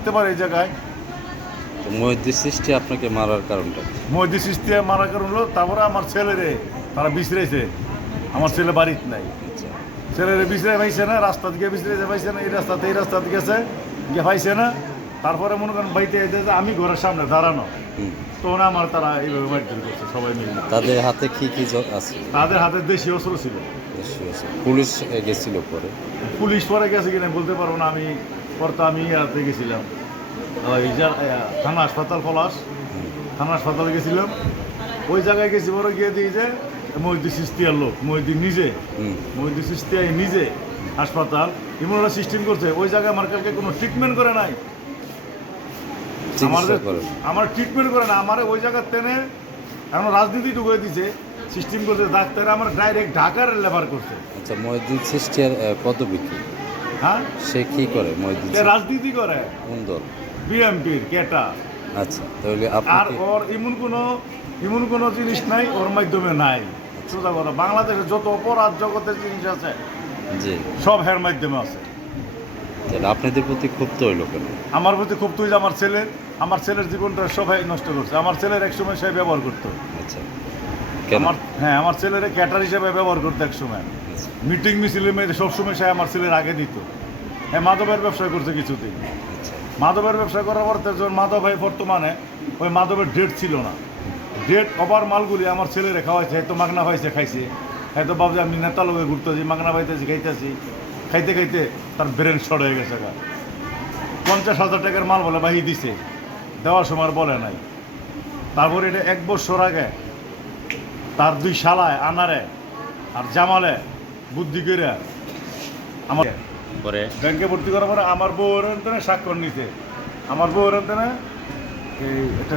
হতে পারে এই জায়গায়। তো মহিউদ্দিন সৃষ্টি আপনাকে মারার কারণটা কি? মহিউদ্দিন চিশতিয়া মারার কারণ হলো তারপরে আমার ছেলেরে তারা বিছড়াইছে। আমার ছেলে বাড়িতে নাই, আচ্ছা। ছেলেরে বিছড়ে পাইছে না, রাস্তা দিকে বিছড়াইছে পাইছে না, এই রাস্তাতে গেছে গিয়ে পাইছে না। তারপরে মনে করেন বাড়িতে এসে যে আমি ঘরের সামনে দাঁড়ানো, হুম। তখন আমার তারা এইভাবে মারধর করছে সবাই মিলে। তাদের হাতে কি কি আছে? তাদের হাতে দেশি অস্ত্র ছিল। পুলিশ গেছিল পরে? পুলিশ পরে গেছে কিনা বলতে পারবো না, আমি পরে তো আমি ইয়াতে গেছিলাম, থানা হাসপাতাল পলাশ থানা হাসপাতালে গেছিলাম। ওই জায়গায় গেছি, পরে গিয়ে দিই যে মহিউদ্দিন চিশতিয়ার লোক, মহিউদ্দিন চিশতিয়া নিজে হাসপাতাল এমন একটা সিস্টেম করছে। ওই জায়গায় আমার কালকে কোনো ট্রিটমেন্ট করে নাই, আমার ট্রিটমেন্ট করে না, আমার ওই জায়গার টেনে এখন রাজনীতি ঢুকে দিছে, সিস্টেম করছে। ডাক্তার আমার ডাইরেক্ট ঢাকার লেবার করছে। আচ্ছা, মহিউদ্দিন সৃষ্টির পদবী কি? হ্যাঁ, সে কি করে? মহিউদ্দিন রাজনীতি করে, কোন দল? বিএমপির কেটা। আচ্ছা, তাহলে আর ওর এমন কোনো জিনিস নাই ওর মাধ্যমে নাই। সোজা কথা, বাংলাদেশে যত অপরাধ জগতের জিনিস আছে জি, সব হের মাধ্যমে আছে। তাহলে আপনাদের প্রতি ক্ষুব্ধ হইল কেন? আমার প্রতি খুব তুই আমার ছেলের জীবনটা সবাই নষ্ট করছে। আমার ছেলের একসময় সে ব্যবহার করতো। আচ্ছা, কেন? আমার ছেলের ক্যাটার হিসেবে ব্যবহার করতো একসময়। আচ্ছা। মিটিং মিছিলে মেয়েদের সবসময় সে আমার ছেলের আগে দিত। হ্যাঁ, মাদকের ব্যবসা করছে কিছুদিন। আচ্ছা। মাদকের ব্যবসা করার পর যখন মাদক ভাই বর্তমানে ওই মাদকের ডেট ছিল না, ডেট ওভার মালগুলি আমার ছেলেরে খাওয়াইছে। হয়তো মাগনা পাইছে খাইছে, হয়তো ভাবছে আমি নেতা লোকে ঘুরতেছি, মাগনা পাইতেছি খাইতেছি, খাইতে খাইতে তার ব্রেন শর্ট হয়ে গেছে। 50,000 টাকার মাল বলে বাহি দিছে, দেওয়ার সময় আর বলে নাই। তারপর এটা 1 বছর আগে তার 2 শালায় আনারে আর জামালে বুদ্ধি করে আমার পরে ব্যাংকে ভর্তি করার পরে আমার বউয়ের স্বাক্ষর নিতে, আমার বউয়ের এই একটা